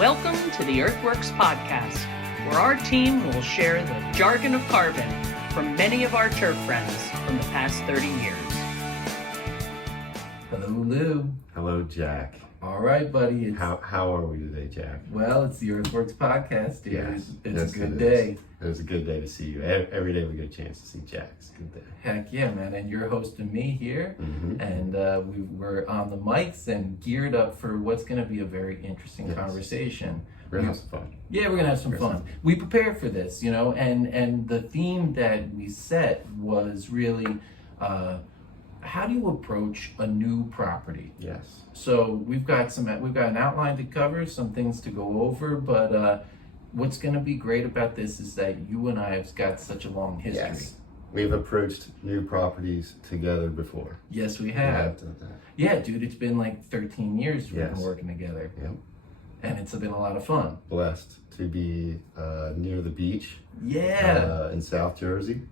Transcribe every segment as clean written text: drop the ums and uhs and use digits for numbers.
Welcome to the EarthWorks podcast, where our team will share the jargon of carbon from many of our turf friends from the past 30 years. Hello, Lou. Hello, Jack. All right, buddy. How are we today, Jack? Well, it's the EarthWorks podcast, dude. Yes, it's a good day. It was a good day to see you. Every day we get a chance to see Jack. It's a good day. Heck yeah, man. And you're hosting me here. Mm-hmm. And we're on the mics and geared up for what's going to be a very interesting conversation. We're going to have some fun. Yeah, we're going to have some fun. We prepared for this, you know, and the theme that we set was really how do you approach a new property? Yes. So we've got an outline to cover, some things to go over, but what's going to be great about this is that you and I have got such a long history. Yes. We've approached new properties together before. Yes, we We have. have done that. Yeah, dude, it's been like 13 years we've been Yes. working together. Yep. And it's been a lot of fun. Blessed to be near the beach. Yeah. In South Jersey.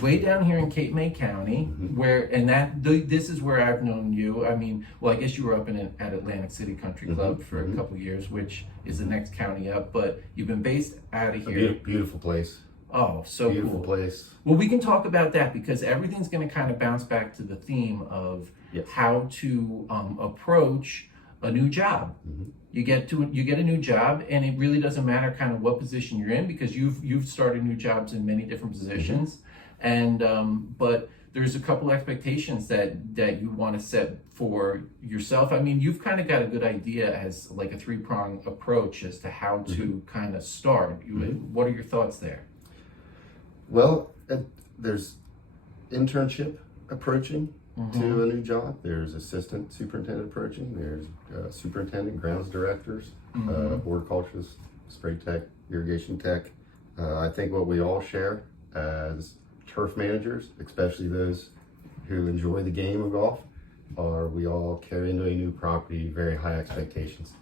Way down here in Cape May County, Mm-hmm. this is where I've known you. I mean, well, I guess you were up at Atlantic City Country Club for a couple of years, which is the next county up, but you've been based out of here. Beautiful place. Oh, so Beautiful cool. place. Well, we can talk about that because everything's going to kind of bounce back to the theme of how to approach a new job. Mm-hmm. You get a new job, and it really doesn't matter kind of what position you're in because you've started new jobs in many different positions, and but there's a couple expectations that you want to set for yourself. I mean, you've kind of got a good idea as like a three-prong approach as to how to kind of start. What are your thoughts there? Well, there's internship approaching to a new job. There's assistant superintendent approaching. There's superintendent, grounds directors, horticulturists, spray tech, irrigation tech. I think what we all share as turf managers, especially those who enjoy the game of golf, are we all carry into a new property very high expectations.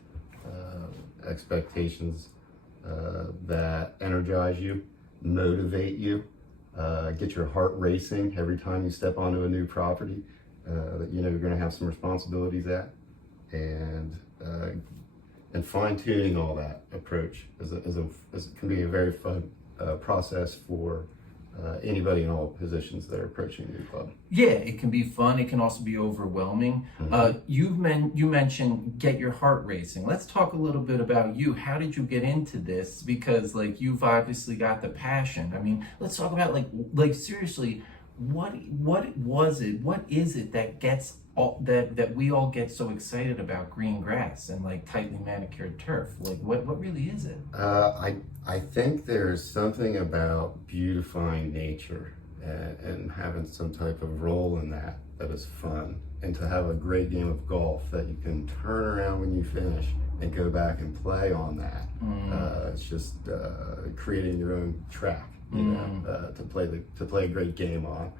Expectations that energize you, motivate you, get your heart racing every time you step onto a new property that you know you're going to have some responsibilities at, and fine tuning all that approach can be a very fun process for anybody in all positions that are approaching a new club. Yeah, it can be fun. It can also be overwhelming. You mentioned get your heart racing. Let's talk a little bit about you. How did you get into this? Because like you've obviously got the passion. I mean, let's talk about like seriously, what was it? What is it that gets that we all get so excited about green grass and like tightly manicured turf? Like what really is it? I think there's something about beautifying nature and having some type of role in that is fun, and to have a great game of golf that you can turn around when you finish and go back and play on that. It's just creating your own track, you know, to play a great game on.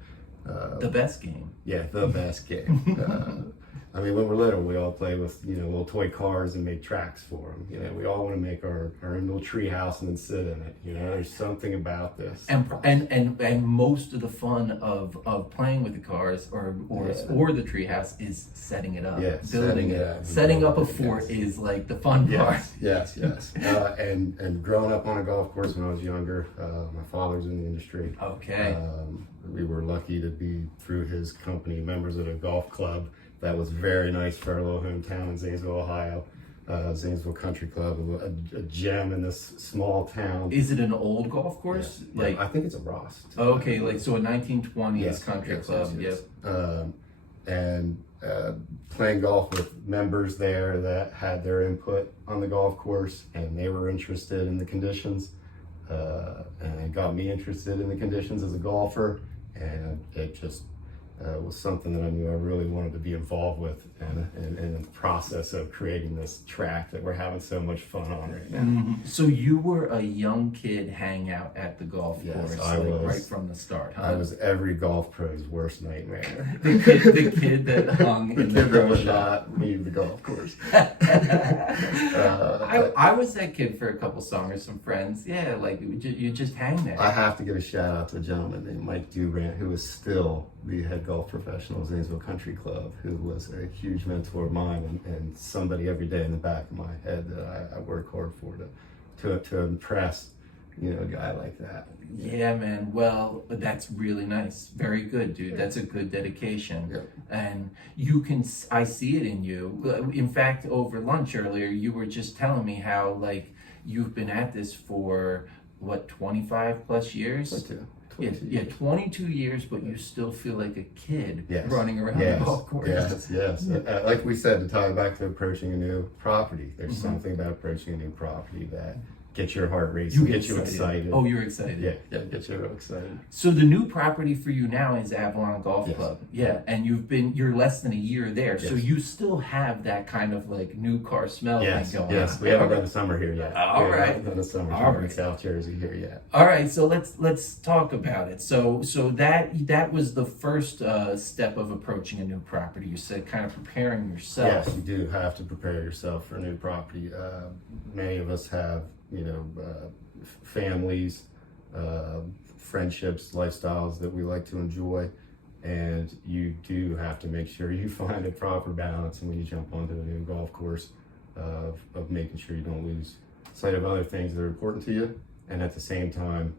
The best game. Yeah, the best game. I mean, when we're little, we all play with, you know, little toy cars and make tracks for them. You know, we all want to make our own little tree house and then sit in it. You know, there's something about this. And most of the fun of playing with the cars or the tree house is setting it up, building it up. Setting up a fort is like the fun part. Yes. And growing up on a golf course when I was younger, my father's in the industry. Okay. We were lucky to be, through his company, members of a golf club that was very nice for our little hometown in Zanesville, Ohio. Zanesville Country Club, a gem in this small town. Is it an old golf course? Yeah. I think it's a Ross. Okay, like so a 1920s country club. Yes. And playing golf with members there that had their input on the golf course, and they were interested in the conditions, and it got me interested in the conditions as a golfer, and it just was something that I knew I really wanted to be involved with in the process of creating this track that we're having so much fun on right now. So you were a young kid hanging out at the golf course I was, right from the start, huh? I was every golf pro's worst nightmare. the kid that hung in the kid that pro would shop. not leave the golf course. I was that kid for a couple summers, some friends. Yeah, like you just hang there. I have to give a shout out to a gentleman named Mike Durant, who is still the head golf professional at Zanesville Country Club, who was a huge mentor of mine and somebody every day in the back of my head that I work hard for to impress, a guy like that. Yeah, man. Well, that's really nice. Very good, dude. That's a good dedication. Yeah. And I see it in you. In fact, over lunch earlier, you were just telling me how, like, you've been at this for, what, 25 plus years? 22 Yeah, 22 years, but you still feel like a kid Yes. running around the golf course. Yes. Like we said, to tie back to approaching a new property, there's something about approaching a new property that gets your heart racing, gets you excited. Oh, you're excited. Yeah, gets you real excited. So the new property for you now is Avalon Golf Yes. Club. Yeah, and you're less than a year there, so Yes. you still have that kind of like new car smell thing going on. Yes, we haven't done the summer here yet. All We right. haven't done the summer All here in right. South Jersey here yet. All right, so let's talk about it. So that was the first step of approaching a new property. You said kind of preparing yourself. Yes, you do have to prepare yourself for a new property. Many of us have, families, friendships, lifestyles that we like to enjoy, and you do have to make sure you find a proper balance when you jump onto a new golf course of making sure you don't lose sight of other things that are important to you, and at the same time,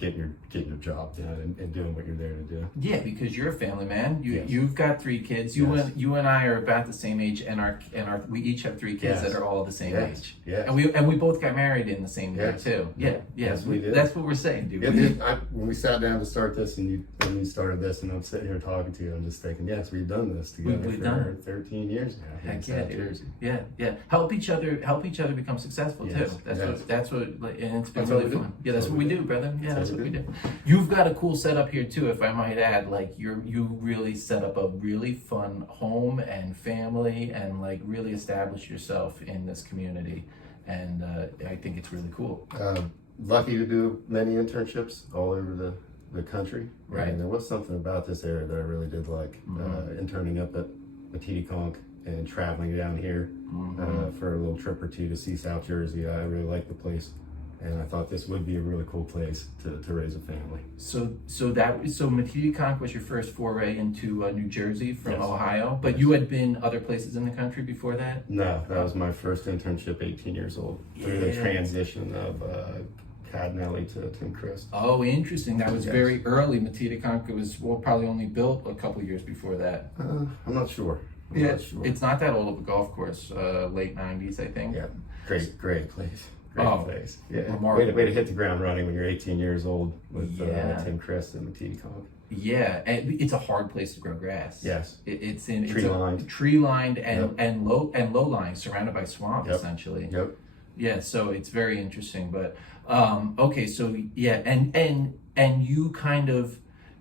getting your job done and doing what you're there to do. Yeah, because you're a family man. Yes. You've got 3 kids. Yes. You and I are about the same age, and we each have 3 kids Yes. that are all the same Yes. age. Yes. And we both got married in the same year Yes. too. Yeah. Yes, we did. That's what we're saying, dude. When we sat down to start this, and you started this, and I'm sitting here talking to you, I'm just thinking, yes, we've done this together We've for done it. 13 years now. here in Heck yeah, South dude. Jersey. Yeah. Help each other become successful Yes. too. Yes. That's what, and it's been That's what really we do. fun. Yeah, that's what we do, brother. Yeah, that's what we do. do. You've got a cool setup here too, if I might add. Like you really set up a really fun home and family, and like really established yourself in this community, and I think it's really cool. Lucky to do many internships all over the country. Right. And there was something about this area that I really did like. Interning up at Matiticonk and traveling down here for a little trip or two to see South Jersey. I really liked the place, and I thought this would be a really cool place to raise a family. So Matiticonk was your first foray into New Jersey from Yes. Ohio, but Yes. you had been other places in the country before that? No, that was my first internship, 18 years old, through the Yeah. transition of Cadnelly to Tim Christ. Oh, interesting. That was Yes. very early. Matiticonk was probably only built a couple years before that. I'm not sure. I'm not sure. It's not that old of a golf course. Late 90s, I think. Yeah, great place. Great Oh, place. Yeah, remarkable. way to hit the ground running when you're 18 years old with Yeah. Tim Christ and Matiticonk. Yeah, and it's a hard place to grow grass. Yes. It's Tree-lined. tree-lined and Yep. and low lying, surrounded by swamp Yep. essentially. Yep. Yeah, so it's very interesting. But okay, so yeah, and you kind of,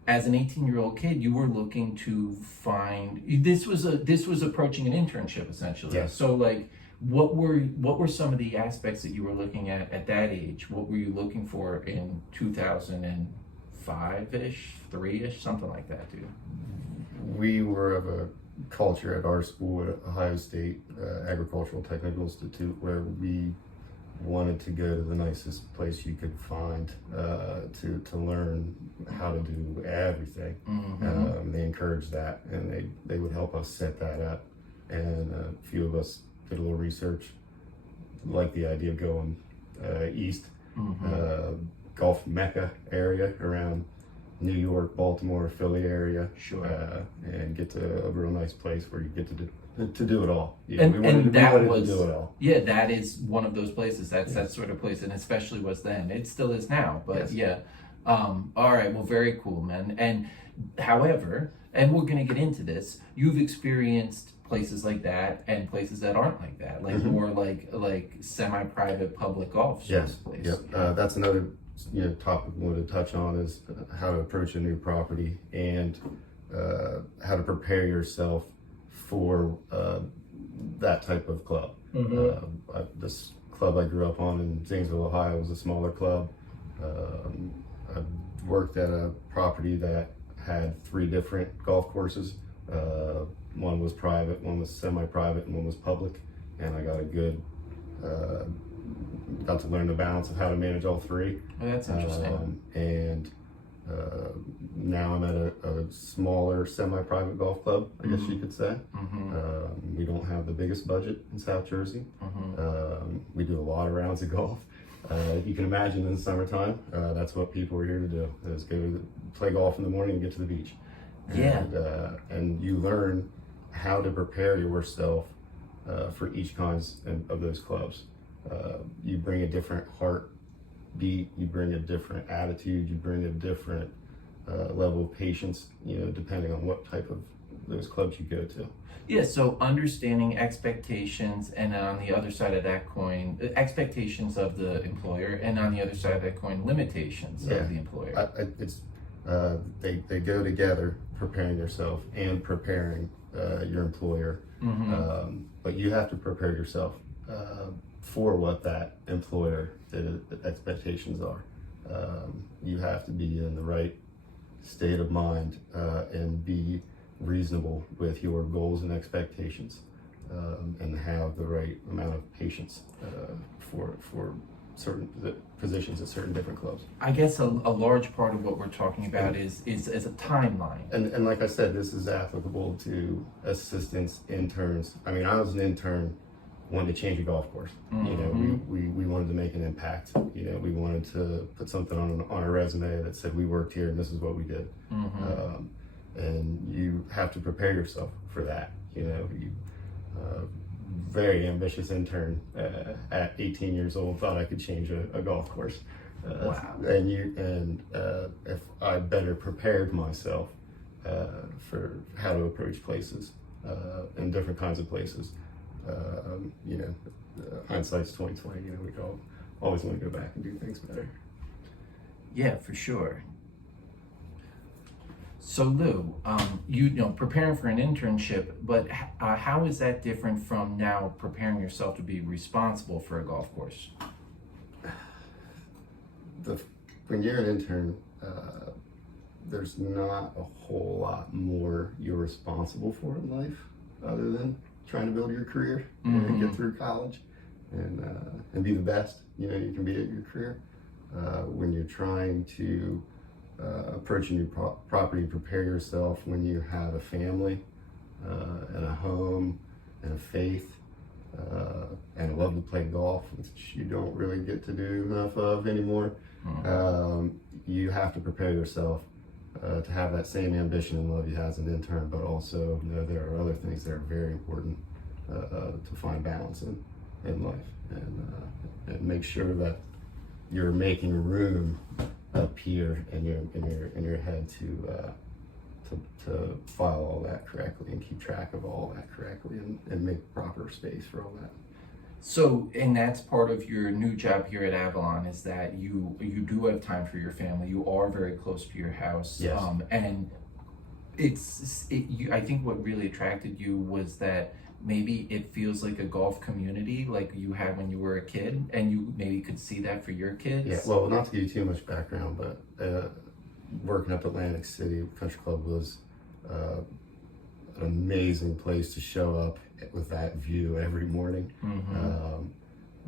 as an 18-year-old kid, you were looking to find this was approaching an internship essentially. Yes. So like, what were some of the aspects that you were looking at that age? What were you looking for in 2005-ish, 3-ish, something like that, dude? We were of a culture at our school at Ohio State Agricultural Technical Institute where we wanted to go to the nicest place you could find to learn how to do everything. They encouraged that, and they would help us set that up. And a few of us did a little research, like the idea of going east, Gulf Mecca area around New York, Baltimore, Philly area. Sure. And get to a real nice place where you get to do it all. Yeah, And we wanted to do it all. Yeah, that is one of those places. That's that sort of place, and especially was then. It still is now, but Yes. yeah. All right, well, very cool, man. And however, and we're gonna get into this, you've experienced places like that and places that aren't like that, like more like semi-private public golf sort Yes. of place. Yep. That's another topic we wanted to touch on is how to approach a new property and how to prepare yourself for that type of club. This club I grew up on in Zanesville, Ohio, was a smaller club. I worked at a property that had 3 different golf courses. One was private, one was semi-private, and one was public. And I got a good got to learn the balance of how to manage all three. Oh, that's interesting. And now I'm at a smaller semi-private golf club, I guess you could say. We don't have the biggest budget in South Jersey. We do a lot of rounds of golf. You can imagine in the summertime, that's what people are here to do, is go play golf in the morning and get to the beach. And you learn how to prepare yourself for each kinds of those clubs. You bring a different heartbeat, you bring a different attitude, you bring a different level of patience, depending on what type of those clubs you go to. Yeah, so understanding expectations, and on the other side of that coin, expectations of the employer, and on the other side of that coin, limitations of the employer. They go together, preparing yourself and preparing your employer. But you have to prepare yourself for what that employer expectations are. You have to be in the right state of mind and be reasonable with your goals and expectations, and have the right amount of patience for certain positions at certain different clubs. I guess a large part of what we're talking about is a timeline. And like I said, this is applicable to assistants, interns. I mean, I was an intern, wanted to change a golf course. We wanted to make an impact. We wanted to put something on a resume that said we worked here and this is what we did. And you have to prepare yourself for that. Very ambitious intern at 18 years old thought I could change a golf course. Wow. And if I better prepared myself for how to approach places and different kinds of places. Hindsight's 2020. We always want to go back and do things better. Yeah, for sure. So Lou, preparing for an internship, but how is that different from now preparing yourself to be responsible for a golf course? When you're an intern, there's not a whole lot more you're responsible for in life other than trying to build your career and get through college and be the best you can be at your career. When you're trying to approach a new property, prepare yourself when you have a family and a home and a faith and a love to play golf, which you don't really get to do enough of anymore. You have to prepare yourself to have that same ambition and love you had as an intern, but also there are other things that are very important to find balance in life, and make sure that you're making room up here in your head to file all that correctly and keep track of all that correctly and make proper space for all that. So, and that's part of your new job here at Avalon, is that you do have time for your family. You are very close to your house. Yes. And I think what really attracted you was that maybe it feels like a golf community like you had when you were a kid, and you maybe could see that for your kids. Yeah, well, not to give you too much background, but working up Atlantic City Country Club was an amazing place to show up with that view every morning.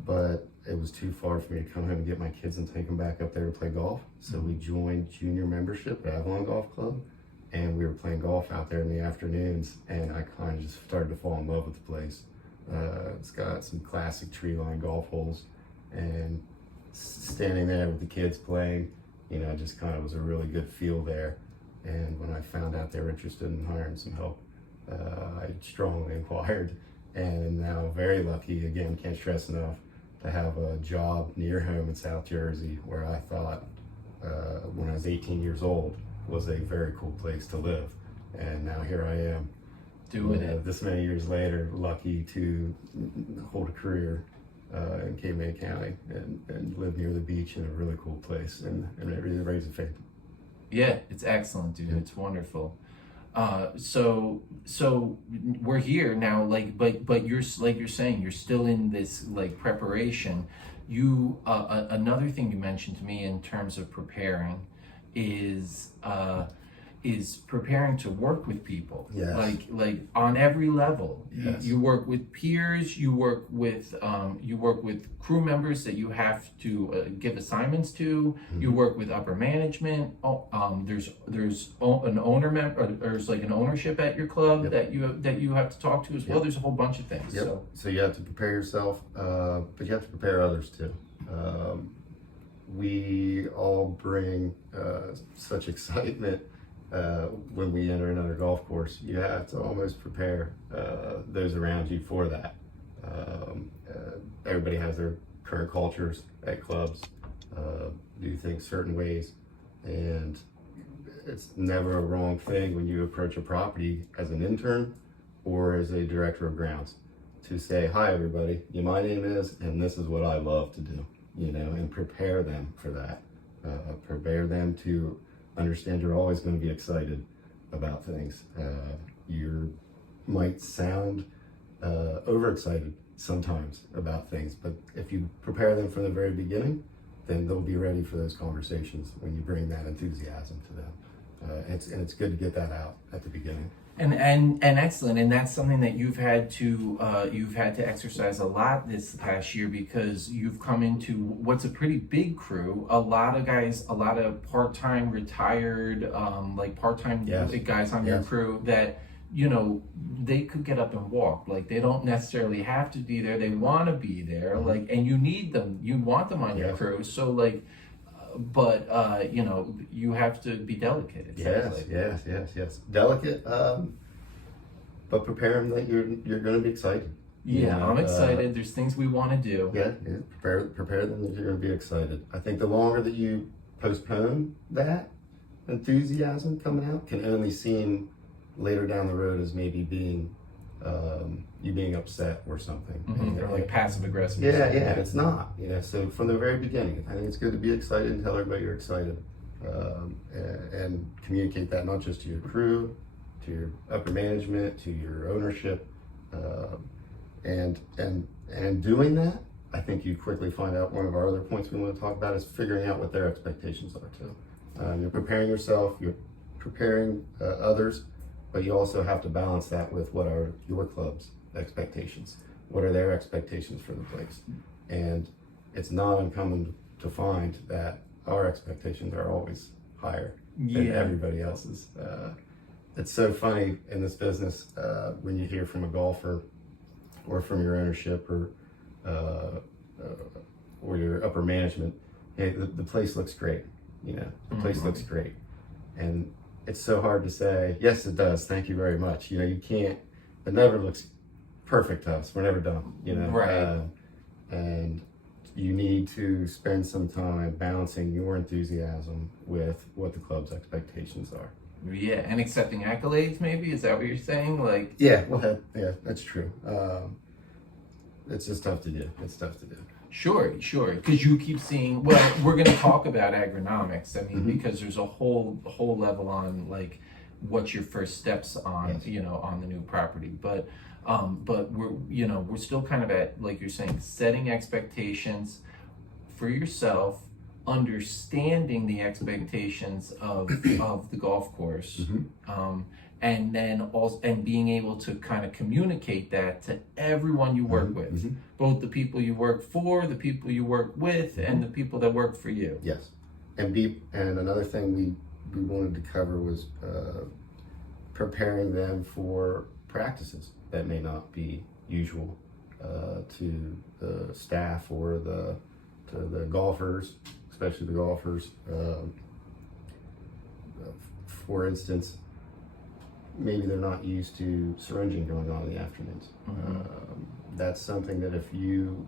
But it was too far for me to come home and get my kids and take them back up there to play golf. So we joined junior membership at Avalon Golf Club, and we were playing golf out there in the afternoons, and I kind of just started to fall in love with the place. It's got some classic tree-lined golf holes, and standing there with the kids playing, just kind of was a really good feel there. And when I found out they were interested in hiring some help, I strongly inquired, and now very lucky, again, can't stress enough, to have a job near home in South Jersey, where I thought when I was 18 years old was a very cool place to live. And now here I am doing it this many years later, lucky to hold a career in Cape County and live near the beach in a really cool place and really raise a family. Yeah, it's excellent, dude. It's wonderful. So we're here now, but you're, like you're saying, you're still in this preparation. Another thing you mentioned to me in terms of preparing is is preparing to work with people. Yes. Like on every level. Yes. You work with peers, you work with crew members that you have to give assignments to. You work with upper management. There's an owner member, there's like an ownership at your club that you have to talk to as well. There's a whole bunch of things. So you have to prepare yourself, but you have to prepare others too. We all bring such excitement when we enter another golf course. You have to almost prepare those around you for that. Everybody has their current cultures at clubs, do things certain ways, and it's never a wrong thing when you approach a property as an intern or as a director of grounds to say, hi everybody, my name is, and this is what I love to do, and prepare them for that. Prepare them to understand you're always going to be excited about things. You might sound overexcited sometimes about things, but if you prepare them from the very beginning, then they'll be ready for those conversations when you bring that enthusiasm to them. And it's good to get that out at the beginning. And excellent, and that's something that you've had to exercise a lot this past year, because you've come into what's a pretty big crew. A lot of guys, a lot of part-time retired, guys on your crew that they could get up and walk. Like, they don't necessarily have to be there. They want to be there. Like, and you need them. You want them on your crew. So like. But you have to be delicate. Yes. Delicate, but prepare them that you're going to be excited. I'm excited. There's things we want to do. Prepare them that you're going to be excited. I think the longer that you postpone that enthusiasm coming out can only seem later down the road as maybe being you being upset or something. Or like passive aggressive. It's not. So from the very beginning, I think it's good to be excited and tell everybody you're excited, and communicate that not just to your crew, to your upper management, to your ownership, and doing that, I think you quickly find out one of our other points we want to talk about is figuring out what their expectations are too. You're preparing yourself, you're preparing others, but you also have to balance that with what are your club's expectations. What are their expectations for the place? And it's not uncommon to find that our expectations are always higher than everybody else's. It's so funny in this business when you hear from a golfer or from your ownership or your upper management, hey, the place looks great. The place looks great. And it's so hard to say, yes, it does. Thank you very much. You can't, it never looks perfect to us. We're never done, Right. And you need to spend some time balancing your enthusiasm with what the club's expectations are. Yeah, and accepting accolades, maybe? Is that what you're saying? Like, that's true. It's just tough to do. It's tough to do. Sure. Because you keep seeing. Well, we're going to talk about agronomics. I mean, because there's a whole level on like what's your first steps on on the new property. But we're still kind of at, like you're saying, setting expectations for yourself, understanding the expectations of the golf course. And then also, and being able to kind of communicate that to everyone you work with, both the people you work for, the people you work with, and the people that work for you. Yes, and another thing we wanted to cover was preparing them for practices that may not be usual to the staff or to the golfers, especially the golfers. For instance, maybe they're not used to syringing going on in the afternoons. That's something that if you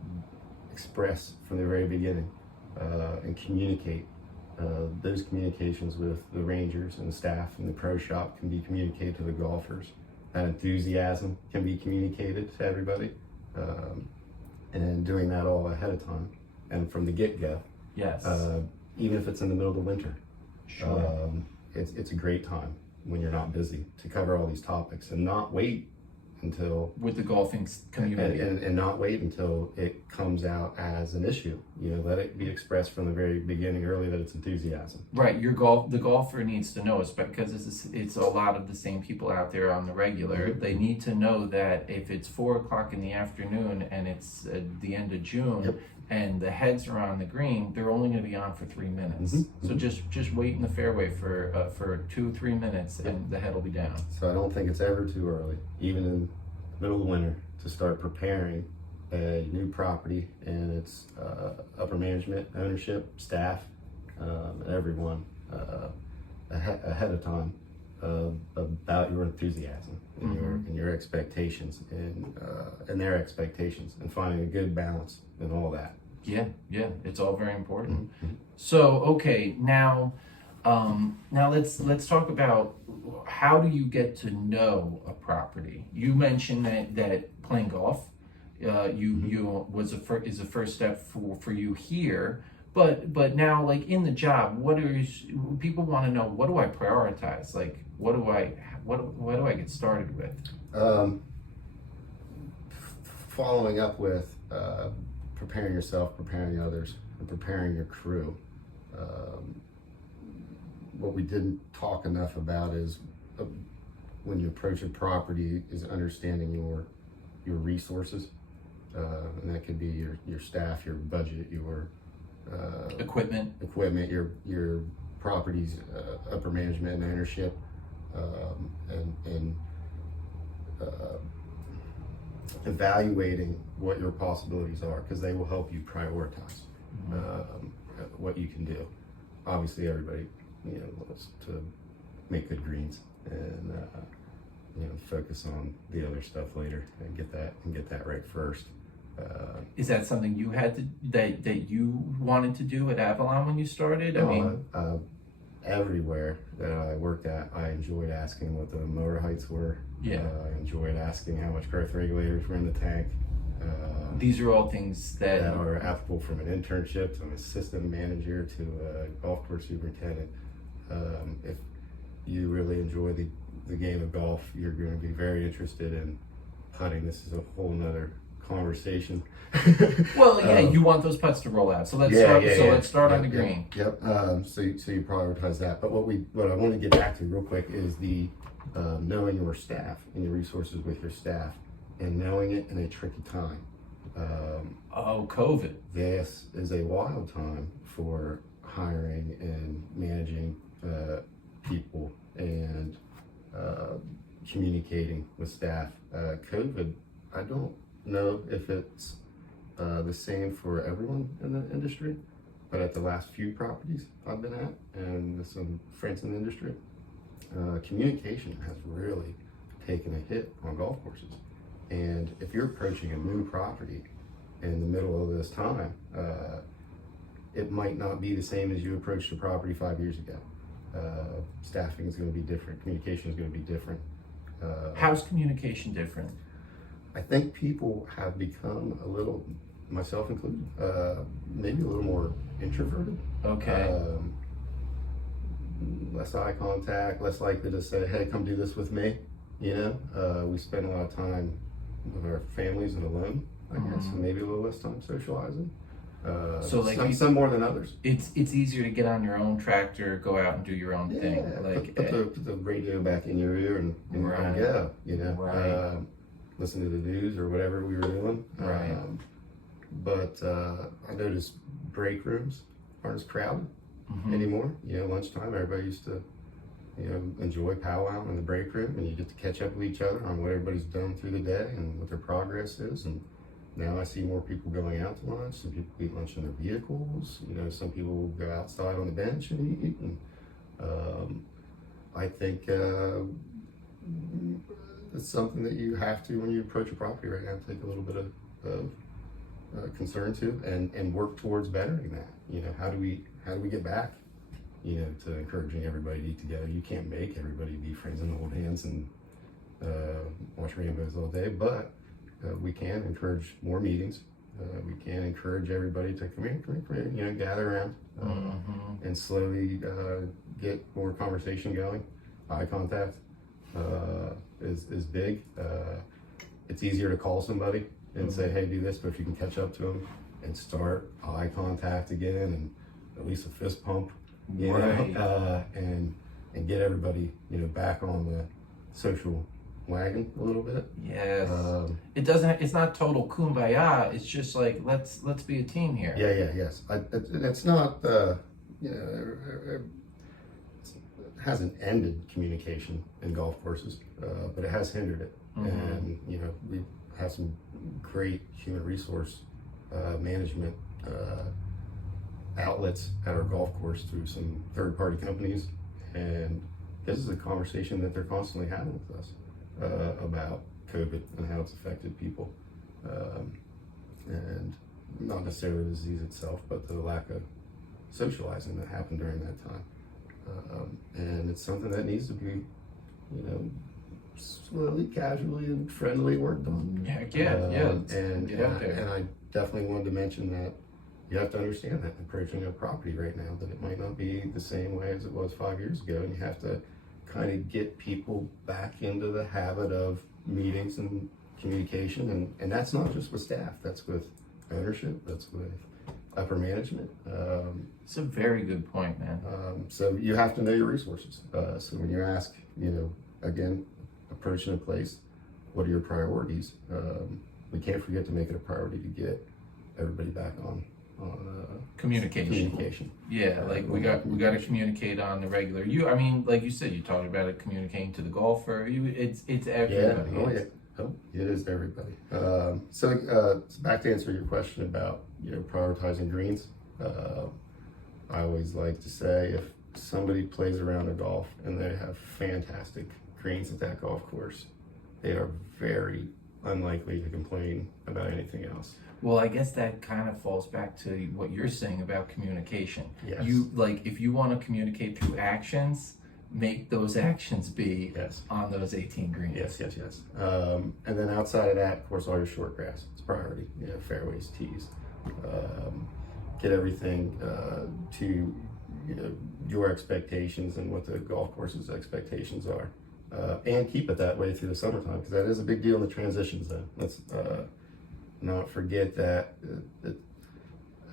express from the very beginning and communicate, those communications with the rangers and the staff and the pro shop can be communicated to the golfers. That enthusiasm can be communicated to everybody, and doing that all ahead of time and from the get-go. Yes. Even if it's in the middle of the winter. Sure. It's a great time when you're not busy to cover all these topics and not wait until with the golfing community, and not wait until it comes out as an issue. Let it be expressed from the very beginning, early, that it's enthusiasm. right? The golfer needs to know, because it's a lot of the same people out there on the regular. Mm-hmm. They need to know that if it's 4:00 in the afternoon and it's the end of June. Yep. And the heads are on the green, they're only going to be on for 3 minutes. Mm-hmm. So just wait in the fairway for 2-3 minutes, and the head will be down. So I don't think it's ever too early, even in the middle of the winter, to start preparing a new property and its upper management, ownership, staff, everyone ahead of time about your enthusiasm and your expectations and their expectations, and finding a good balance in all that. Yeah, it's all very important. Mm-hmm. So okay, now let's talk about, how do you get to know a property? You mentioned that playing golf, you is a first step for you here. But now, like in the job, people want to know? What do I prioritize? Like, what do I get started with? Following up with preparing yourself, preparing others, and preparing your crew. What we didn't talk enough about is when you approach a property, is understanding your resources, and that could be your staff, your budget, your Equipment, your property's upper management and ownership, and evaluating what your possibilities are, because they will help you prioritize what you can do. Obviously, everybody wants to make good greens and focus on the other stuff later and get that right first. is that something you had that you wanted to do at Avalon when you started? Everywhere that I worked at, I enjoyed asking what the motor heights were. Yeah. I enjoyed asking how much growth regulators were in the tank. These are all things that are applicable from an internship to an assistant manager to a golf course superintendent. If you really enjoy the game of golf, you're going to be very interested in putting. This is a whole nother conversation. Well, yeah, you want those putts to roll out. So let's start on the green. Yep. So you prioritize that. But what I want to get back to real quick is the knowing your staff and your resources with your staff, and knowing it in a tricky time. COVID. This is a wild time for hiring and managing people and communicating with staff. COVID, I don't know if it's the same for everyone in the industry, but at the last few properties I've been at and with some friends in the industry, communication has really taken a hit on golf courses. And if you're approaching a new property in the middle of this time, it might not be the same as you approached a property 5 years ago. Staffing is going to be different. Communication is going to be different. How's communication different? I think people have become a little, myself included, maybe a little more introverted. Okay. Less eye contact, less likely to say, hey, come do this with me. We spend a lot of time with our families and alone, I guess, and maybe a little less time socializing. So like some more than others. It's easier to get on your own tractor, go out and do your own thing. Like put the radio back in your ear and go. Right. Listen to the news or whatever we were doing. Right. But I noticed break rooms aren't as crowded anymore. Lunchtime, everybody used to enjoy powwowing in the break room, and you get to catch up with each other on what everybody's done through the day and what their progress is. And now I see more people going out to lunch. Some people eat lunch in their vehicles. Some people go outside on the bench and eat. And I think it's something that you have to, when you approach a property right now, take a little bit of concern to, and work towards bettering that. How do we get back, to encouraging everybody to eat together? You can't make everybody be friends and hold hands and watch rainbows all day, but we can encourage more meetings. We can encourage everybody to come here, gather around and slowly get more conversation going. Eye contact is big. it's easier to call somebody and say, hey, do this, but if you can catch up to them and start eye contact again and at least a fist pump, you know, and get everybody, you know, back on the social wagon a little bit. Yes. It's not total kumbaya. It's just like, let's be a team here. Yes. It's not, you know, it hasn't ended communication in golf courses, but it has hindered it. And, you know, we have some great human resource management outlets at our golf course through some third-party companies, and this is a conversation that they're constantly having with us about COVID and how it's affected people, and not necessarily the disease itself, but the lack of socializing that happened during that time. And it's something that needs to be, you know, slowly, casually, and friendly worked on. And I definitely wanted to mention that you have to understand that approaching a property right now, that it might not be the same way as it was 5 years ago, and you have to kind of get people back into the habit of meetings and communication, and that's not just with staff, that's with ownership, that's with upper management. It's a very good point, man. So you have to know your resources. So when you're asked, you know, again, approaching a place, what are your priorities? We can't forget to make it a priority to get everybody back on communication. Yeah, like we got to communicate on the regular. I mean, like you said, you talked about it, communicating to the golfer. It's everybody. It is everybody. So back to answer your question about, you know, prioritizing greens. I always like to say, if somebody plays around a golf and they have fantastic greens at that golf course, they are very unlikely to complain about anything else. Well, I guess that kind of falls back to what you're saying about communication. Yes. If you want to communicate through actions, make those actions be on those 18 greens. Yes. And then outside of that, of course, all your short grass, it's priority. You know, fairways, tees. Get everything to, you know, your expectations and what the golf course's expectations are. And keep it that way through the summertime, because that is a big deal in the transition zone. Let's not forget that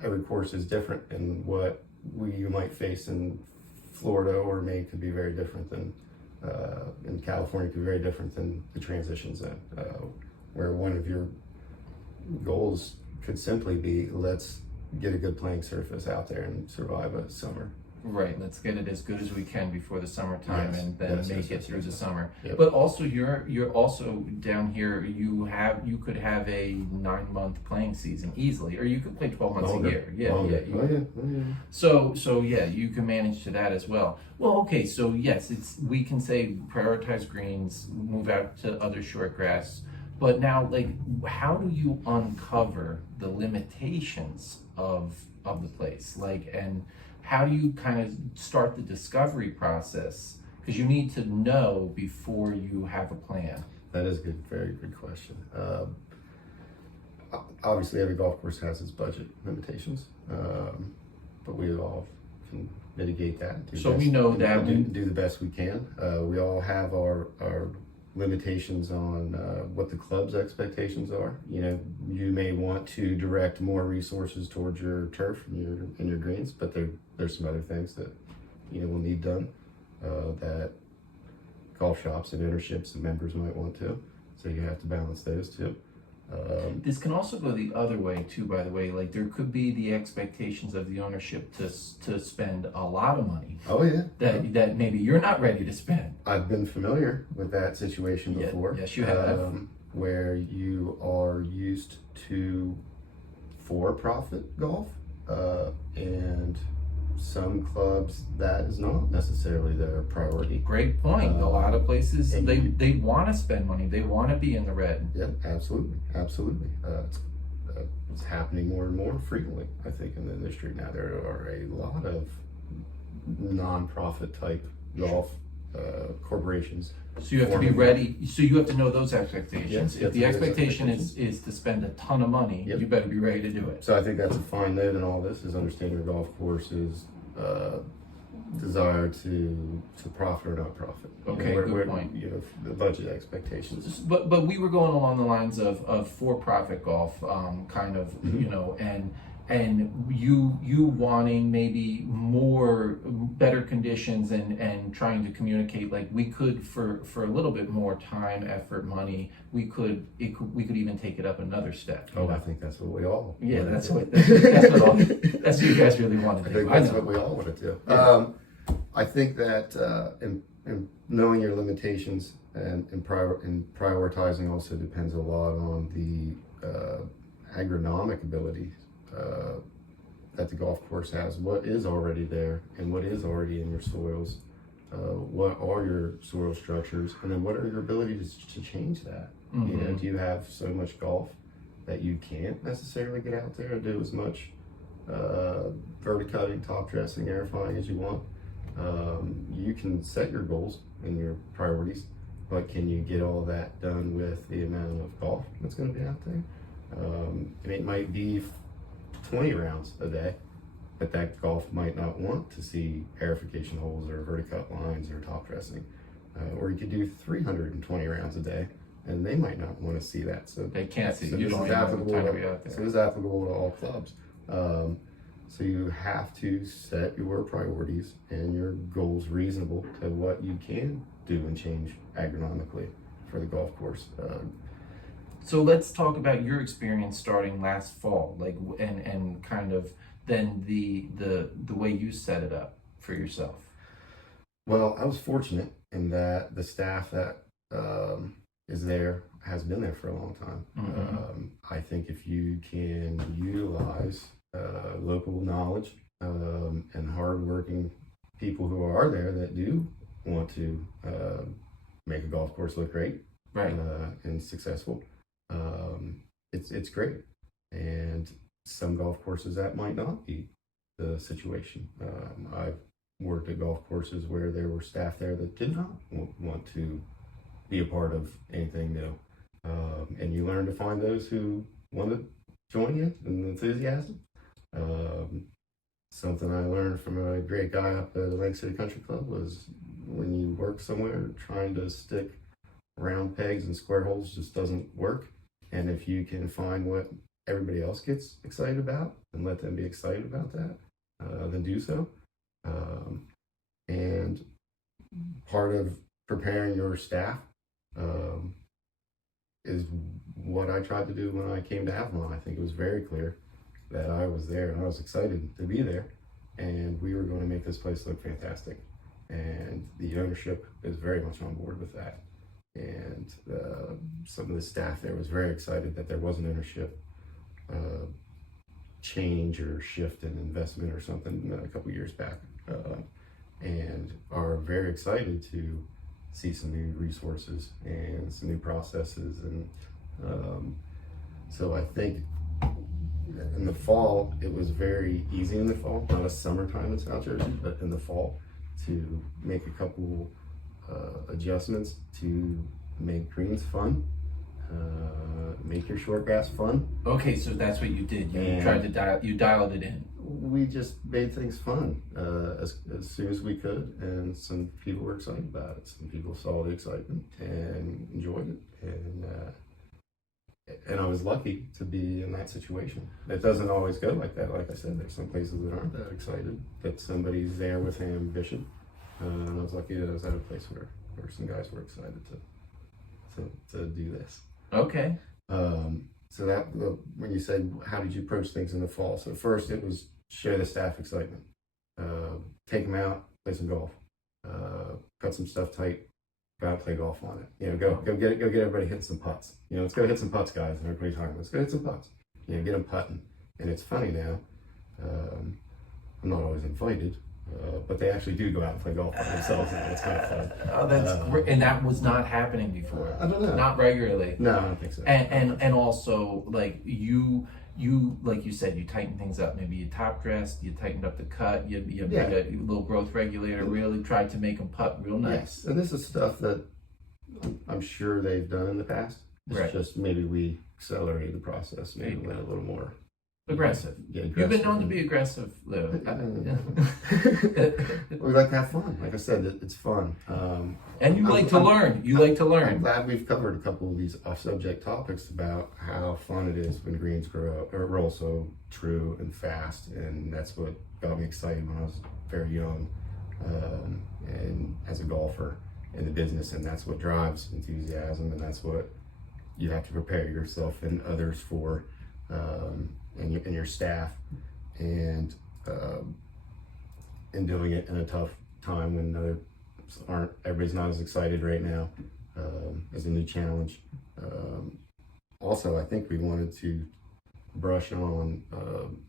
every course is different, and what you might face in Florida or Maine could be very different than in California, could be very different than the transition zone, where one of your goals could simply be, let's get a good playing surface out there and survive a summer. Right, let's get it as good as we can before the summertime, and then make it through the summer. Yep. But also, you're also down here. You could have a 9-month playing season easily, or you could play 12 months a year. So you can manage to that as well. Well, okay, so yes, we can say prioritize greens, move out to other short grass. But now, like, how do you uncover the limitations of the place, and how do you kind of start the discovery process? Because you need to know before you have a plan. That is a good, very good question. Obviously, every golf course has its budget limitations, but we all can mitigate that. We know that we do the best we can. We all have our limitations on what the club's expectations are. You know, you may want to direct more resources towards your turf and your greens, but there's some other things that, you know, will need done that golf shops and internships and members might want to. So you have to balance those too. This can also go the other way too, by the way. Like, there could be the expectations of the ownership to spend a lot of money. Oh yeah. That maybe you're not ready to spend. I've been familiar with that situation before. Yes, you have. Where you are used to for-profit golf, and some clubs that is not necessarily their priority. Great point. A lot of places they want to spend money. They want to be in the red. Yeah, absolutely. It's happening more and more frequently, I think, in the industry now. There are a lot of non-profit type golf corporations. So you have to be ready. So you have to know those expectations. Yes, if the expectation is to spend a ton of money, you better be ready to do it. So I think that's a fine note in all this, is understanding your golf course's desire to profit or not profit. Okay, good point. The budget expectations. But we were going along the lines of for-profit golf, kind of, and you wanting maybe better conditions and trying to communicate, like we could for a little bit more time, effort, money, we could even take it up another step. I think that's what we all. Yeah, that's what you guys really want to do. I think that's what we all want to do. Yeah. I think that in knowing your limitations and prioritizing also depends a lot on the agronomic ability that the golf course has. What is already there and what is already in your soils? What are your soil structures? And then what are your abilities to change that? Mm-hmm. Do you have so much golf that you can't necessarily get out there and do as much verticutting, top dressing, airifying as you want? You can set your goals and your priorities, but can you get all that done with the amount of golf that's going to be out there? And it might be 20 rounds a day, but that golf might not want to see aerification holes or verticut lines or top dressing. Or you could do 320 rounds a day, and they might not want to see that. So they can't see. So you don't even have the time to be out there. So this is applicable to all clubs. So you have to set your priorities and your goals reasonable to what you can do and change agronomically for the golf course. So let's talk about your experience starting last fall, like, and kind of then the way you set it up for yourself. Well, I was fortunate in that the staff that is there has been there for a long time. Mm-hmm. I think if you can utilize local knowledge and hardworking people who are there that do want to make a golf course look great, right, and successful, it's great. And some golf courses that might not be the situation. I've worked at golf courses where there were staff there that did not want to be a part of anything new, and you learn to find those who want to join you and enthusiasm. Something I learned from a great guy up at the Lake City Country Club was when you work somewhere, trying to stick round pegs and square holes just doesn't work. And if you can find what everybody else gets excited about and let them be excited about that, then do so. And part of preparing your staff is what I tried to do when I came to Avalon. I think it was very clear that I was there and I was excited to be there, and we were going to make this place look fantastic. And the ownership is very much on board with that. And some of the staff there was very excited that there was an ownership change or shift in investment or something a couple years back, and are very excited to see some new resources and some new processes. And so I think in the fall, it was very easy in the fall, not a summertime in South Jersey, but in the fall, to make a couple adjustments to make greens fun, make your short grass fun. Okay, so that's what you did. You tried to dialed it in. We just made things fun as soon as we could, and some people were excited about it. Some people saw the excitement and enjoyed it, and I was lucky to be in that situation. It doesn't always go like that. Like I said, there's some places that aren't that excited, but somebody's there with ambition. And I was lucky that I was at a place where some guys were excited to do this. Okay. So that when you said how did you approach things in the fall? So first it was share the staff excitement, take them out, play some golf, cut some stuff tight, go out and play golf on it. Go get everybody hitting some putts. Let's go hit some putts, guys. And everybody's talking. Let's go hit some putts. Get them putting. And it's funny now. I'm not always invited. But they actually do go out and play golf by themselves, and it's kind of fun. Oh, that's great. And that was not happening before. I don't know. Not regularly. No, I don't think so. And also, like you like you said, you tightened things up. Maybe you top dressed, you tightened up the cut, you made a little growth regulator. Really tried to make them putt real nice. Yes. And this is stuff that I'm sure they've done in the past. It's right. Just maybe we accelerated the process, maybe went a little more Aggressive. Yeah, You've been known to and- be aggressive, Lou. We like to have fun. Like I said, it's fun. And you like to I'm- learn. You like to I'm learn. glad we've covered a couple of these off-subject topics about how fun it is when greens roll so true and fast, and that's what got me excited when I was very young, and as a golfer in the business, and that's what drives enthusiasm, and that's what you have to prepare yourself and others for, and your staff, and doing it in a tough time when everybody's not as excited right now, as a new challenge. Also, I think we wanted to brush on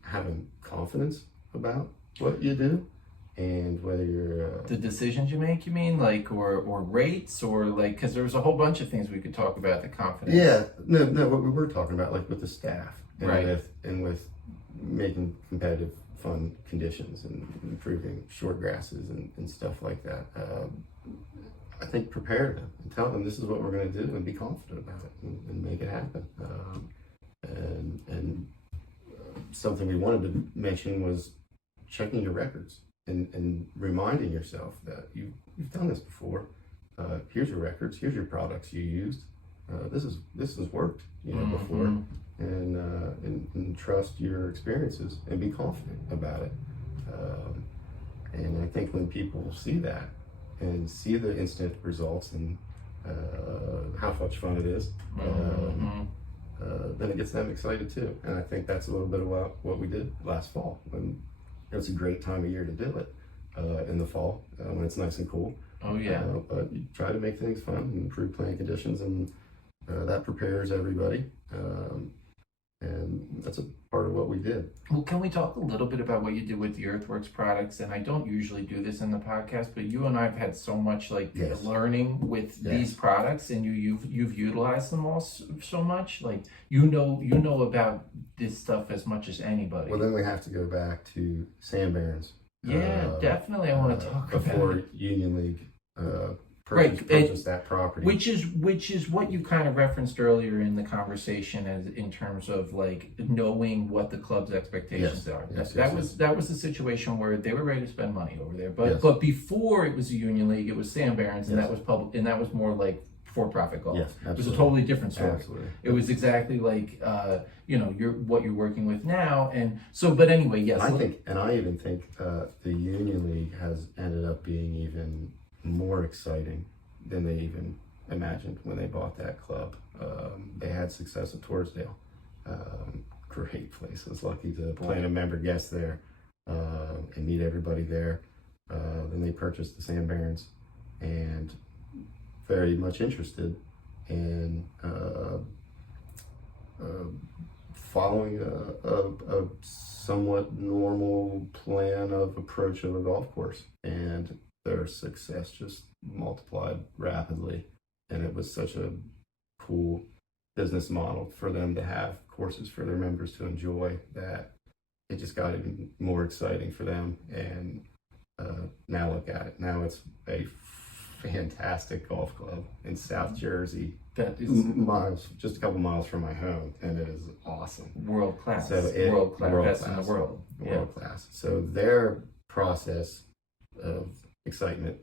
having confidence about what you do, and whether you're The decisions you make, you mean, like, or rates, or like, because there was a whole bunch of things we could talk about, the confidence. no, what we were talking about, like with the staff, and Right. with making competitive, fun conditions and improving short grasses and stuff like that. I think prepare them and tell them this is what we're going to do, and be confident about it, and make it happen. And something we wanted to mention was checking your records and reminding yourself that you've done this before. Here's your records. Here's your products you used. This has worked, before, and trust your experiences and be confident about it. And I think when people see that and see the instant results and how much fun it is, then it gets them excited too. And I think that's a little bit about what we did last fall. When it's a great time of year to do it, in the fall, when it's nice and cool. Oh yeah. But you try to make things fun and improve playing conditions, and that prepares everybody. And that's a part of what we did. Well, can we talk a little bit about what you did with the EarthWorks products? And I don't usually do this in the podcast, but you and I have had so much Yes. learning with Yes. these products, and you've utilized them all so much. Like you know about this stuff as much as anybody. Well, then we have to go back to Sand Barons. Yeah, definitely. I want to talk before about it. Union League Right, purchased that property. Which is what you kind of referenced earlier in the conversation, as in terms of like knowing what the club's expectations are. That was the situation where they were ready to spend money over there. But before it was a Union League, it was Sand Barons, and that was public, and that was more like for-profit golf. Yes, It was a absolutely. totally different story. Absolutely. It was exactly like what you're working with now, and so. But anyway, yes. I even think the Union League has ended up being even more exciting than they even imagined when they bought that club. They had success at Torresdale. Great place. I was lucky to plan a member guest there, and meet everybody there. Then they purchased the Sand Barons, and very much interested in following a somewhat normal plan of approach of a golf course, and their success just multiplied rapidly. And it was such a cool business model for them to have courses for their members to enjoy, that it just got even more exciting for them. And now look at it. Now it's a fantastic golf club in South Jersey, That is just a couple miles from my home, and it is awesome. world class. So World class. world Best in class. the world. Yeah. World class. So their process of excitement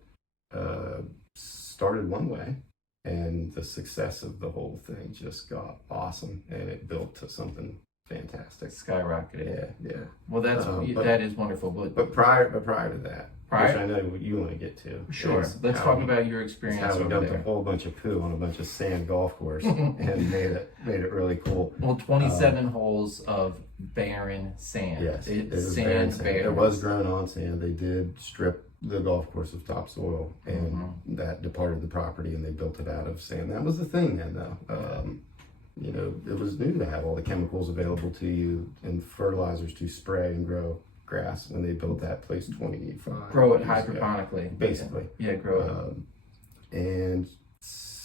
started one way, and the success of the whole thing just got awesome, and it built to something fantastic. Skyrocketed. Yeah. Well, that is wonderful. But But prior to that, which I know what you want to get to. sure, is let's how talk about your experience how we over dumped there. a whole bunch of poo on a bunch of sand golf course and made it really cool. Well, 27 holes of barren sand. Yes, it was sand barren sand. barren. It was grown on sand. They did strip the golf course of topsoil, and that departed the property, and they built it out of sand. That was the thing then, though. It was new to have all the chemicals available to you and fertilizers to spray and grow grass when they built that place 25 Grow it years ago, hydroponically. basically. Yeah, grow it. And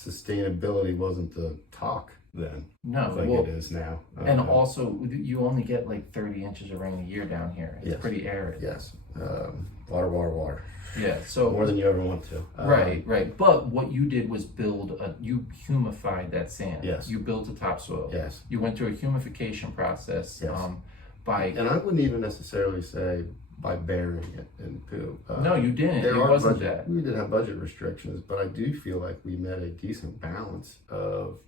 sustainability wasn't the talk then, No, like well, it is now. and also you only get like 30 inches of rain a year down here. It's Yes. pretty arid. Yes, water. Yeah. So More than you ever want to. right. But what you did was you humified that sand. Yes. You built a topsoil. Yes. You went through a humification process. Yes. by. And I wouldn't even necessarily say by burying it in poo. No, you didn't. It wasn't that. We did have budget restrictions, but I do feel like we met a decent balance of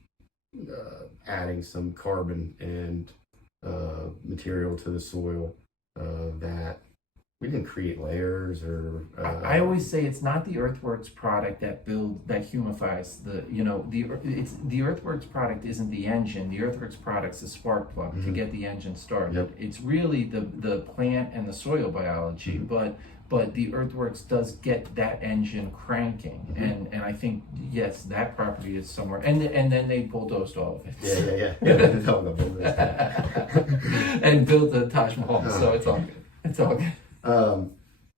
adding some carbon and material to the soil that we didn't create layers or. I always say it's not the EarthWorks product that humifies the EarthWorks product isn't the engine. The EarthWorks product's the spark plug to get the engine started. Yep. It's really the plant and the soil biology, but the EarthWorks does get that engine cranking, and I think yes, that property is somewhere, and then they bulldozed all of it. Yeah. And built the Taj Mahal, so it's all good. It's all good.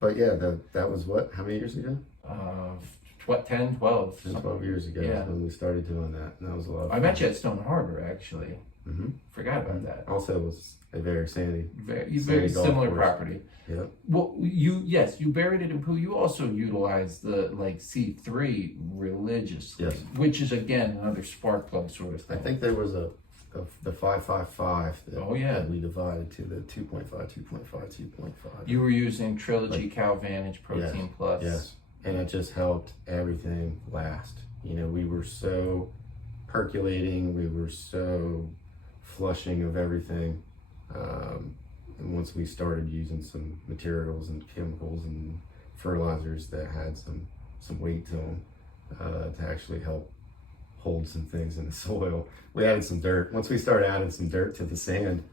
But yeah, that was what? How many years ago? 10, 12. 10, 12 years ago when we started doing that. And that was a lot of fun. I met you at Stone Harbor, actually. Forgot about that. Also, it was a very sandy, very similar property. Yeah. Well, you buried it in poo. You also utilized the C3 religiously, which is again another spark plug sort of thing. I think there was the 555 that we divided to the 2.5, 2.5, 2.5. You were using Trilogy Cow Vantage Protein Plus. Yes, and it just helped everything last. We were so percolating, we were so flushing of everything. And once we started using some materials and chemicals and fertilizers that had some weight to them to actually help hold some things in the soil. We added some dirt. Once we started adding some dirt to the sand,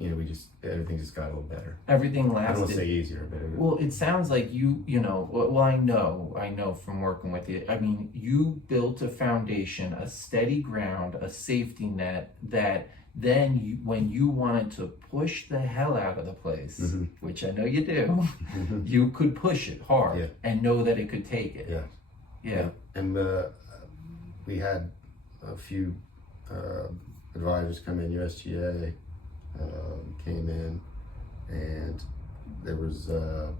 everything just got a little better. Everything lasted. I don't want to say easier, but well, it sounds like I know from working with you. I mean, you built a foundation, a steady ground, a safety net that then when you wanted to push the hell out of the place, which I know you do, you could push it hard and know that it could take it. Yeah. And we had a few advisors come in, USGA came in, and there was a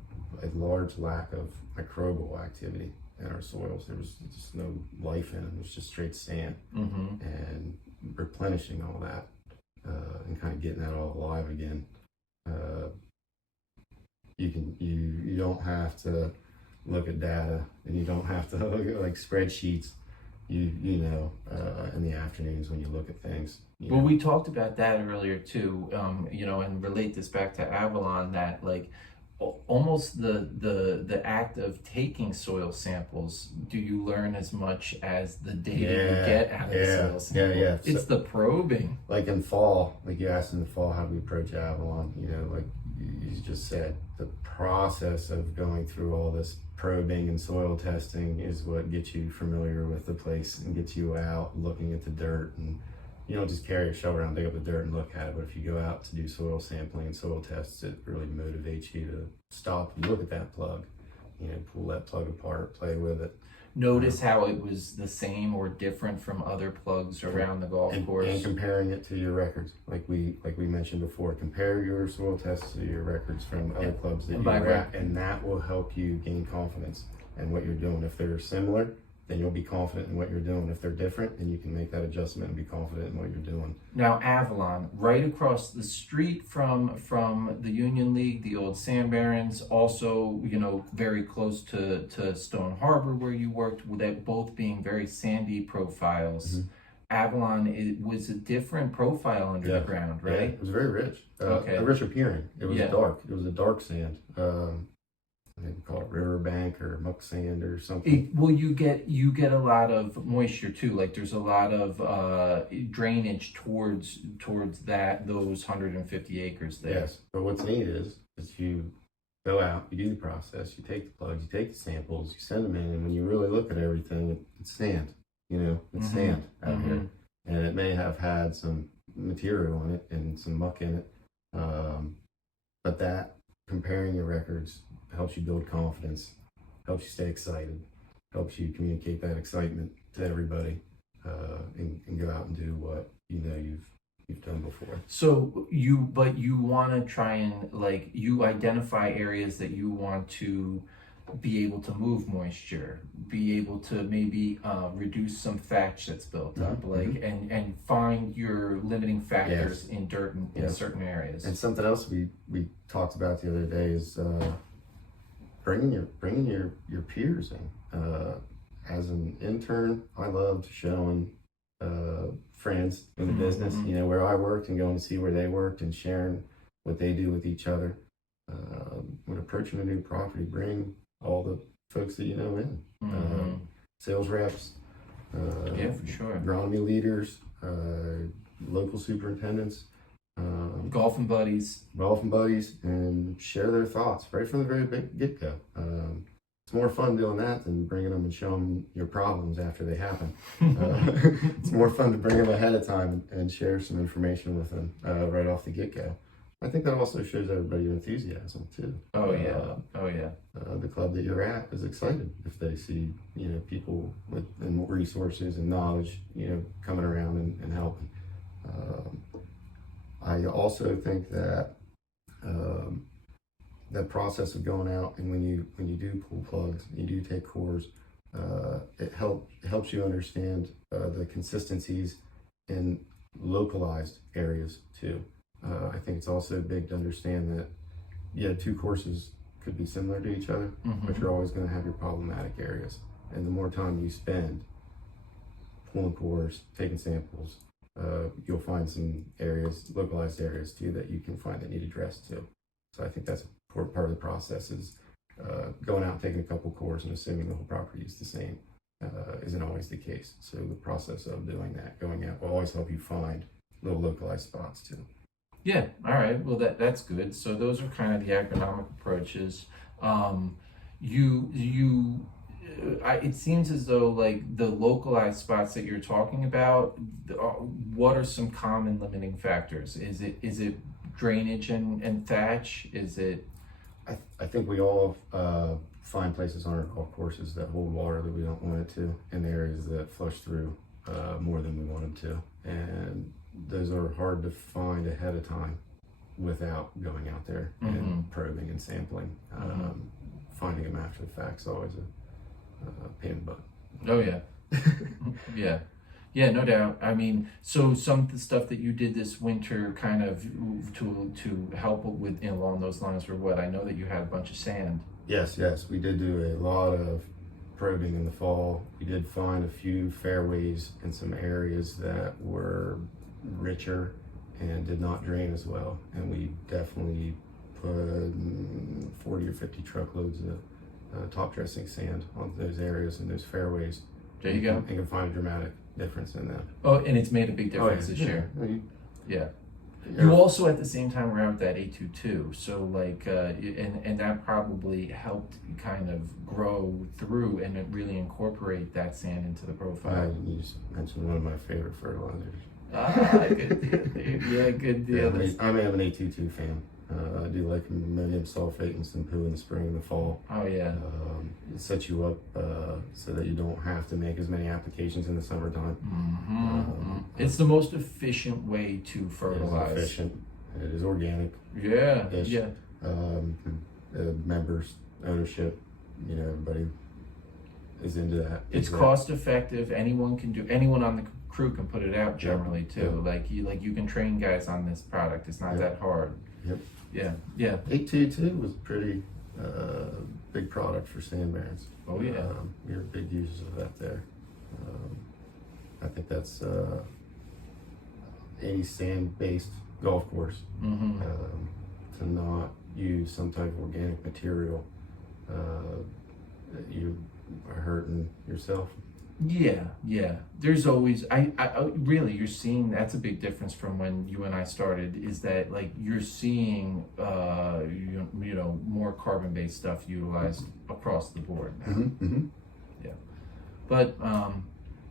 large lack of microbial activity in our soils. There was just no life in them. It was just straight sand. And replenishing all that and kind of getting that all alive again. You don't have to look at data, and you don't have to look at spreadsheets. In the afternoons when you look at things. Well, we talked about that earlier too, and relate this back to Avalon, that almost the act of taking soil samples, do you learn as much as the data you get out of the soil sample? It's the probing. In fall, you asked in the fall, how do we approach Avalon? You just said, the process of going through all this probing and soil testing is what gets you familiar with the place and gets you out looking at the dirt. And you don't just carry a shovel around, dig up the dirt and look at it, but if you go out to do soil sampling and soil tests, it really motivates you to stop and look at that plug, pull that plug apart, play with it. Notice how it was the same or different from other plugs around the golf course. And comparing it to your records, like we mentioned before. Compare your soil tests to your records from other clubs that you were at, and that will help you gain confidence in what you're doing. If they're similar, then you'll be confident in what you're doing. If they're different, then you can make that adjustment and be confident in what you're doing. Now, Avalon, right across the street from the Union League, the old Sand Barons, also, very close to Stone Harbor where you worked, with that both being very sandy profiles. Avalon, it was a different profile under the ground, right? Yeah, it was very rich. A rich appearing. It was dark. It was a dark sand. I think we call it riverbank or muck sand or something. You get a lot of moisture too. There's a lot of drainage towards those 150 acres there. Yes, but what's neat is you go out, you do the process, you take the plugs, you take the samples, you send them in, and when you really look at everything, it's sand. It's sand out here, and it may have had some material in it and some muck in it, but that comparing your records helps you build confidence, helps you stay excited, helps you communicate that excitement to everybody, and go out and do what you've done before. So you want to try and you identify areas that you want to be able to move moisture, be able to maybe reduce some thatch that's built up, like and find your limiting factors in dirt in certain areas. And something else we talked about the other day is bringing your peers in. As an intern, I loved showing friends in the business, where I worked, and going to see where they worked and sharing what they do with each other. When approaching a new property, bring all the folks that you know in, sales reps, for sure, agronomy leaders, local superintendents, golfing buddies, and share their thoughts right from the very get-go. It's more fun doing that than bringing them and showing them your problems after they happen. It's more fun to bring them ahead of time and share some information with them right off the get-go. I think that also shows everybody your enthusiasm too. The club that you're at is excited if they see people with and resources and knowledge coming around and helping. I also think that the process of going out, and when you do pull plugs, you do take cores, it helps you understand the consistencies in localized areas too. I think it's also big to understand that two courses could be similar to each other, but you're always going to have your problematic areas. And the more time you spend pulling cores, taking samples, you'll find some areas, localized areas too, that you can find that need addressed too. So I think that's an important part of the process is going out and taking a couple cores and assuming the whole property is the same isn't always the case. So the process of doing that, going out, will always help you find little localized spots too. Yeah, all right. Well, that's good. So those are kind of the agronomic approaches. It seems as though like the localized spots that you're talking about, what are some common limiting factors? Is it drainage and thatch? Is it? I think we all find places on our golf courses that hold water that we don't want it to, and areas that flush through more than we want them to, and those are hard to find ahead of time without going out there and probing and sampling. Finding them after the fact is always a pain in the butt. Oh yeah. Yeah, no doubt. I mean, so some of the stuff that you did this winter kind of to help with along those lines were what? I know that you had a bunch of sand. Yes, we did do a lot of probing in the fall. We did find a few fairways in some areas that were richer and did not drain as well, and we definitely put 40 or 50 truckloads of top dressing sand on those areas and those fairways. There you go. You can find a dramatic difference in that. Oh, and it's made a big difference this year. You also at the same time were out with that A22, so like and that probably helped kind of grow through and really incorporate that sand into the profile. You just mentioned one of my favorite fertilizers. Good deal. Yeah, good deal. I'm an A22 fan. I do like ammonium sulfate and some poo in the spring and the fall. Oh yeah. It sets you up so that you don't have to make as many applications in the summertime. It's the most efficient way to fertilize. It is efficient. It is organic. Yeah. Members, ownership, everybody is into that. It's cost effective. Anyone on the crew can put it out generally too. Like you can train guys on this product. It's not that hard. Yep. Yeah. 822 was pretty big product for sand barons. Oh yeah. We are big users of that there. I think that's any sand-based golf course to not use some type of organic material. You are hurting yourself. Yeah. There's always, I really, you're seeing, that's a big difference from when you and I started, is that like you're seeing, more carbon-based stuff utilized across the board now. Yeah. But,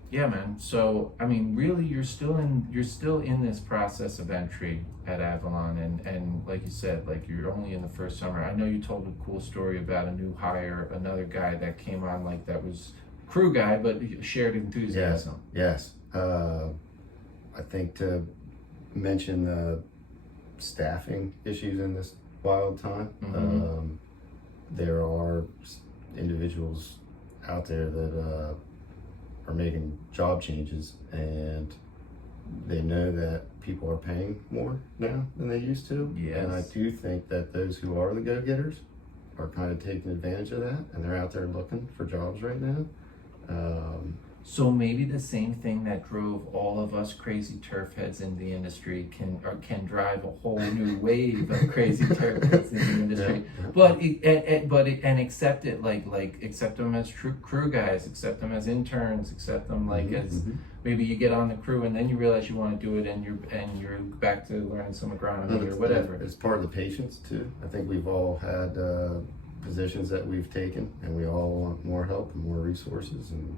yeah, man. So, I mean, really, you're still in this process of entry at Avalon, and like you said, like you're only in the first summer. I know you told a cool story about a new hire, another guy that came on, like that was crew guy, but shared enthusiasm. Yes. I think to mention the staffing issues in this wild time, there are individuals out there that are making job changes, and they know that people are paying more now than they used to. Yes. And I do think that those who are the go-getters are kind of taking advantage of that, and they're out there looking for jobs right now. So maybe the same thing that drove all of us crazy turf heads in the industry can drive a whole new wave of crazy turf heads in the industry. Yeah. But accept it like accept them as crew guys, accept them as interns, accept them like as maybe you get on the crew and then you realize you want to do it and you're back to learning some agronomy or whatever. It's part of the patience too. I think we've all had positions that we've taken, and we all want more help and more resources, and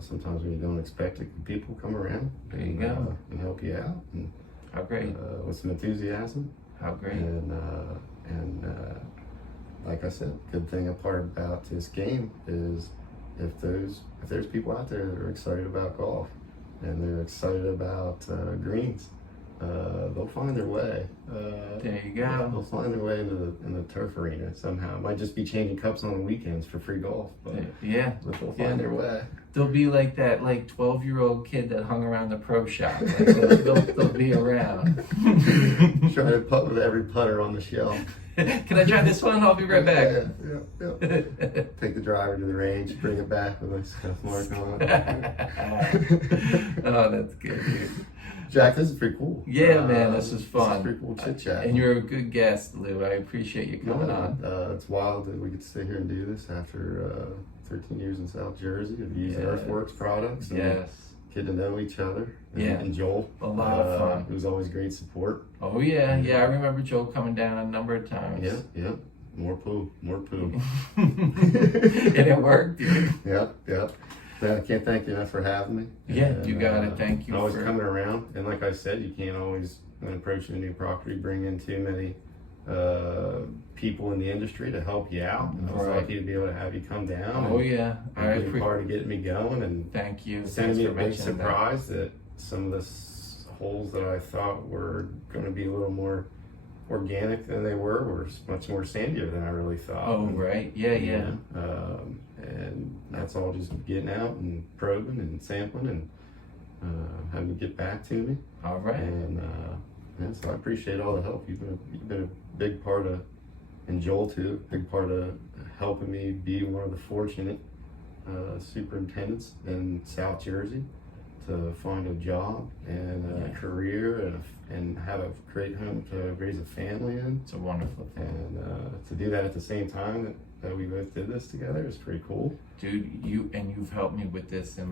sometimes when you don't expect it, people come around There you go. And help you out, and How great. with some enthusiasm. How great. And like I said, good thing about this game is if there's people out there that are excited about golf and they're excited about greens, they'll find their way. There you go. They'll find their way in the turf arena somehow. It might just be changing cups on the weekends for free golf, but Yeah. they'll find their way. They'll be like that 12-year-old kid that hung around the pro shop. Like, they'll be around. Trying to putt with every putter on the shelf. Can I try this one? I'll be right back. Yeah. Take the driver to the range, bring it back with a scuff mark on it. Oh, that's good, dude. Jack, this is pretty cool. Yeah, man, this is fun. This is pretty cool chit chat. And you're a good guest, Lou. I appreciate you coming on. It's wild that we get to sit here and do this after 13 years in South Jersey of using EarthWorks products. And Yes. getting to know each other. Yeah. And Joel. A lot of fun. It was always great support. Oh, yeah. Yeah, I remember Joe coming down a number of times. Yeah. More poo. And it worked, dude. Yeah. I can't thank you enough for having me. Yeah, And, you got it. Thank you always for coming around. And like I said, you can't always, when approaching a new property, bring in too many people in the industry to help you out. And I was Right. lucky to be able to have you come down. Oh, and yeah. I be part of getting me going, and Thank you. sending Thanks me a for big mentioning that. surprise that some of the holes that I thought were going to be a little more organic than they were much more sandier than I really thought. Oh, right. Yeah. And that's all just getting out and probing and sampling and having you get back to me. All right. And so I appreciate all the help. You've been a big part of, and Joel too, a big part of helping me be one of the fortunate superintendents in South Jersey to find a job and a career and have a great home to raise a family in. It's a wonderful thing. And to do that at the same time that we both did this together is pretty cool. Dude, you've helped me with this in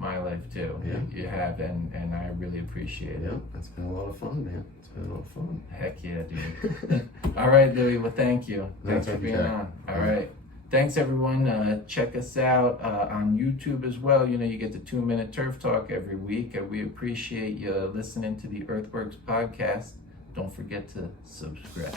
my life too. Yeah. You have, and I really appreciate it. Yeah, it's been a lot of fun, man. It's been a lot of fun. Heck yeah, dude. All right, Louis. Well, thank you. Thanks for thank you, being Jack. on. All right. Thanks, everyone. Check us out on YouTube as well. You know, you get the 2-minute turf talk every week. We appreciate you listening to the EarthWorks podcast. Don't forget to subscribe.